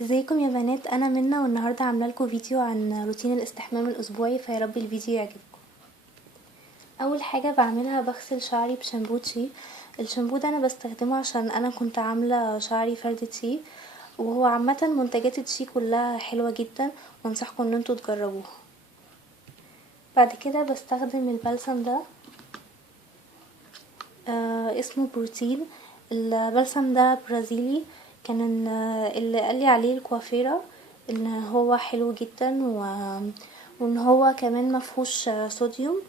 ازيكم يا بنات، انا منى والنهارده عامله لكم فيديو عن روتين الاستحمام الاسبوعي، فيا رب الفيديو يعجبكم. اول حاجه بعملها بغسل شعري بشامبو تشي. الشامبو ده انا بستخدمه عشان انا كنت عامله شعري فرد تشي، وهو عامه منتجات التشي كلها حلوه جدا وانصحكم ان انتوا تجربوها. بعد كده بستخدم البلسم ده، اسمه بروتين. البلسم ده برازيلي، كان اللي قالي عليه الكوافيرة ان هو حلو جدا وان هو كمان مفهوش صوديوم.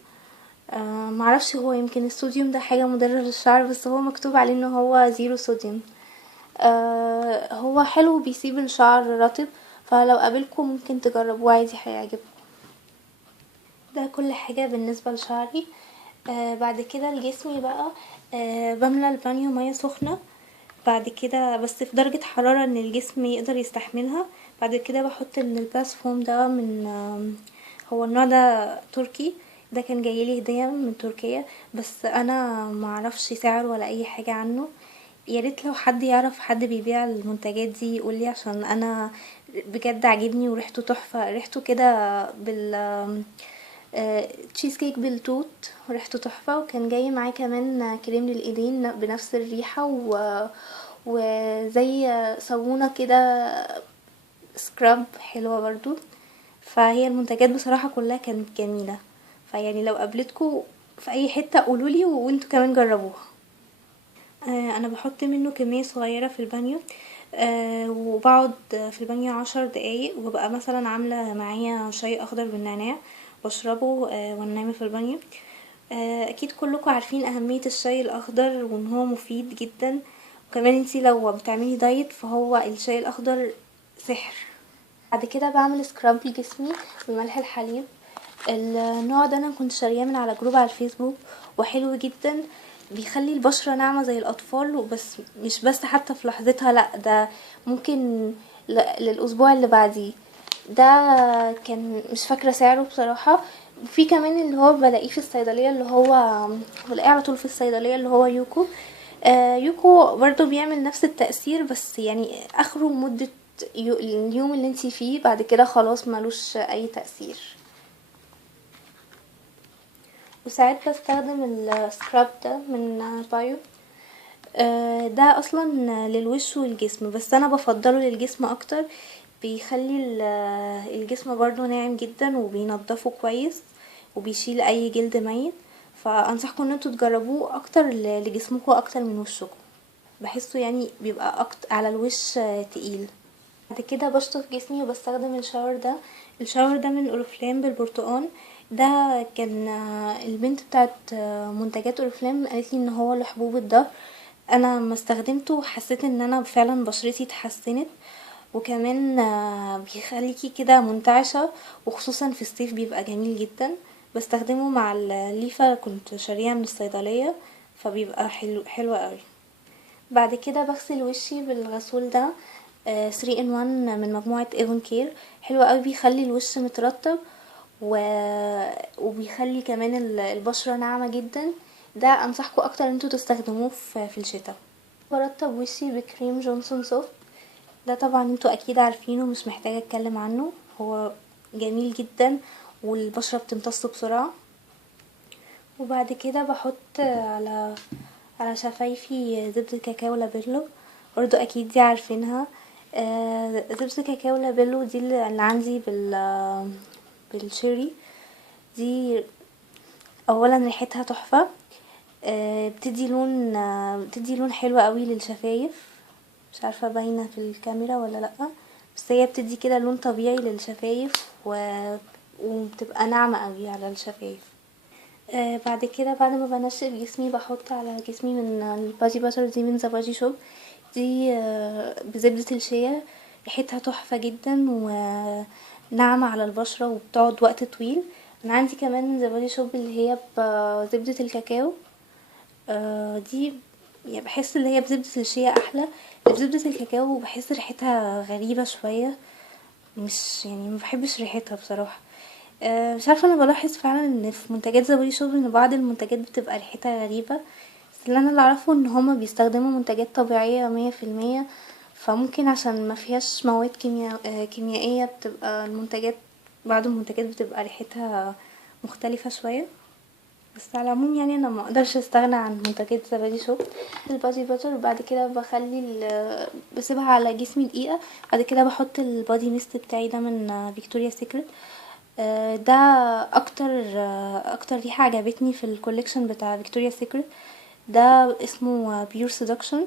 معرفش، هو يمكن الصوديوم ده حاجة مضرة للشعر، بس هو مكتوب عليه ان هو زيرو صوديوم. هو حلو، بيسيب الشعر رطب، فلو قابلكم ممكن تجربوه عادي، هيعجبكم. ده كل حاجة بالنسبة لشعري. بعد كده لجسمي بقى، بملى البانيو مية سخنة، بعد كده بس في درجة حرارة ان الجسم يقدر يستحملها. بعد كده بحط من الباس فوم ده، من هو النوع ده تركي، ده كان جايلي هدية من تركيا، بس انا معرفش سعر ولا اي حاجة عنه. ياريت لو حد يعرف حد بيبيع المنتجات دي يقولي، عشان انا بجد عجبني وريحته تحفة، ريحته كده بال تشيز كيك بالتوت، ريحته تحفة. وكان جاي معاه كمان كريم للايدين بنفس الريحة وزي صابونة كده، سكراب حلوة برضو. فهي المنتجات بصراحة كلها كانت جميلة، فيعني لو قابلتكم في اي حتة قولولي وانتوا كمان جربوها. انا بحط منه كمية صغيرة في البانيو، وبقعد في البانيو 10 دقايق، وببقى مثلا عاملة معايا شاي اخضر بالنعناع بشربه وانا نايمة في البانيو. اكيد كلكم عارفين اهمية الشاي الاخضر وان هو مفيد جدا، وكمان انتي لو بتعملي دايت فهو الشاي الاخضر سحر. بعد كده بعمل سكراب لجسمي بملح الحليب. النوع ده انا كنت شارياه من على جروب على الفيسبوك، وحلو جدا، بيخلي البشرة ناعمة زي الأطفال، وبس مش بس حتى في لحظتها، لأ ده ممكن للأسبوع اللي بعديه. ده كان مش فاكرة سعره بصراحة. في كمان اللي هو بلاقيه في الصيدلية، اللي هو بلاقيه على طول في الصيدلية، اللي هو يوكو. يوكو برضو بيعمل نفس التأثير، بس يعني آخره مدة اليوم اللي انتي فيه، بعد كده خلاص ملوش أي تأثير. وساعات بستخدم السكراب ده من بايو. ده اصلا للوش والجسم، بس انا بفضله للجسم اكتر، بيخلي الجسم برضو ناعم جدا وبينضفه كويس وبيشيل اي جلد ميت، فانصحكم ان انتوا تجربوه اكتر لجسمكم اكتر من وشكم. بحسه يعني بيبقى اكتر على الوش تقيل. بعد كده بشطف جسمي وبستخدم الشاور ده من اوريفلام بالبرتقال. ده كان البنت بتاعت منتجات اوريفلام قالت لي ان هو لحبوب الظهر. انا ما استخدمته حسيت ان انا فعلا بشرتي اتحسنت، وكمان بيخليكي كده منتعشة، وخصوصا في الصيف بيبقى جميل جدا. بستخدمه مع الليفة، كنت شاريها من الصيدلية، فبيبقى حلو قوي. بعد كده بغسل وشي بالغسول ده، 3 in 1 من مجموعة ايفون كير، حلو قوي، بيخلي الوش مترطب و... وبيخلي كمان البشرة ناعمة جدا. ده انصحكم اكتر انتوا تستخدموه في الشتاء. برطب وشي بكريم جونسون سوفت. ده طبعا انتوا اكيد عارفينه، مش محتاجة اتكلم عنه، هو جميل جدا والبشرة بتمتصه بسرعة. وبعد كده بحط على شفايفي زبدة كاكاو لابيلو، برضو اكيد دي عارفينها. زبدة كاكاو لابيلو دي اللي عندي بالشيري دي. اولا ريحتها تحفة، بتدي لون حلو قوي للشفايف، مش عارفة باينة في الكاميرا ولا لأ، بس هي بتدي كده لون طبيعي للشفايف وبتبقى ناعمة قوي على الشفايف. بعد كده بعد ما بنشف جسمي بحط على جسمي من البادي باتر دي من ذا بادي شوب. دي بزبدة الشيا، ريحتها تحفة جدا وناعمة على البشرة وبتقعد وقت طويل. انا عندي كمان ذا بادي شوب اللي هي بزبدة الكاكاو. دي يعني بحس اللي هي بزبدة الشيا احلى. بزبدة الكاكاو بحس ريحتها غريبة شوية، مش يعني ما بحبش ريحتها بصراحة. مش عارفة، انا بلاحظ فعلا ان في منتجات ذا بودي شوب ان بعض المنتجات بتبقى ريحتها غريبة، بس اللي اعرفه ان هما بيستخدموا منتجات طبيعية 100%، فممكن عشان ما فيهاش مواد كيميائية بتبقى المنتجات، بعض المنتجات بتبقى ريحتها مختلفة شوية. بس على العموم يعني انا ما اقدرش استغنى عن منتجات زبادي شوب. البادي باتر وبعد كده بخلي بسيبها على جسمي دقيقة. بعد كده بحط البادي ميست بتاعي ده من فيكتوريا سيكريت. ده اكتر اكتر ريحة عجبتني في الكوليكشن بتاع فيكتوريا سيكريت. ده اسمه بيور سيدكشن.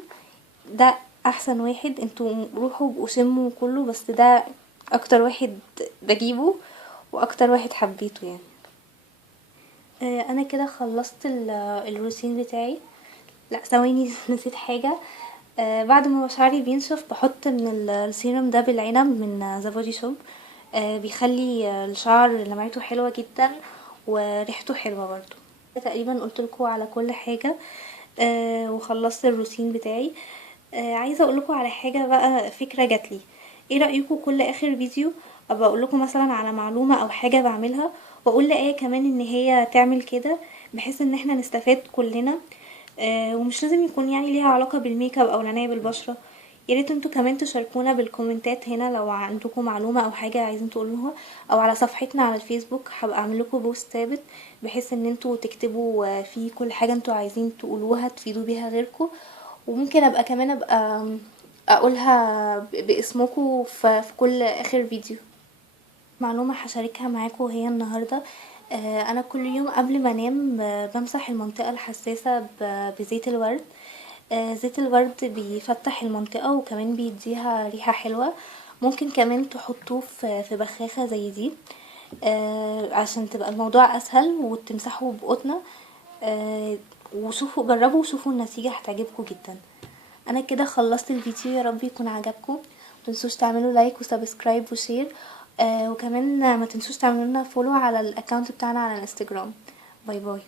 ده احسن واحد، انتوا روحوا وشموا كله، بس ده اكتر واحد بجيبه واكتر واحد حبيته يعني. انا كده خلصت الروتين بتاعي. لا ثواني نسيت حاجة. بعد ما شعري بينشف بحط من السيروم ده بالعنب من زبادي شوب. بيخلي الشعر لمعته حلوة جدا وريحته حلوة برضو. تقريبا قلتلكوا على كل حاجة. وخلصت الروتين بتاعي. عايزة اقولكوا على حاجة بقى، فكرة جاتلي. ايه رأيكم كل اخر فيديو ابقى اقولكوا مثلا على معلومة او حاجة بعملها، واقول لآية كمان ان هي تعمل كده، بحيث ان احنا نستفاد كلنا. ومش لازم يكون يعني ليها علاقة بالميك اب او العناية بالبشرة. ياريت انتوا كمان تشاركونا بالكومنتات هنا لو عندكم معلومة او حاجة عايزين تقولوها، او على صفحتنا على الفيسبوك هبقى اعمل لكم بوست ثابت، بحيث ان انتوا تكتبوا فيه كل حاجة انتوا عايزين تقولوها تفيدوا بيها غيركم. وممكن ابقى كمان ابقى اقولها باسمكم في كل اخر فيديو. معلومة هشاركها معاكم هي النهاردة. انا كل يوم قبل ما انام بمسح المنطقة الحساسة بزيت الورد. زيت الورد بيفتح المنطقة وكمان بيديها ريحة حلوة. ممكن كمان تحطوه في بخاخة زي دي عشان تبقى الموضوع اسهل، وتمسحوا بقطنة. وشوفوا جربوا وشوفوا النتيجة هتعجبكم جدا. انا كده خلصت الفيديو، يا رب يكون عجبكم. متنسوش تعملوا لايك وسبسكرايب وشير. وكمان ما تنسوش تعملوا لنا فولو على الاكونت بتاعنا على الانستجرام. باي باي.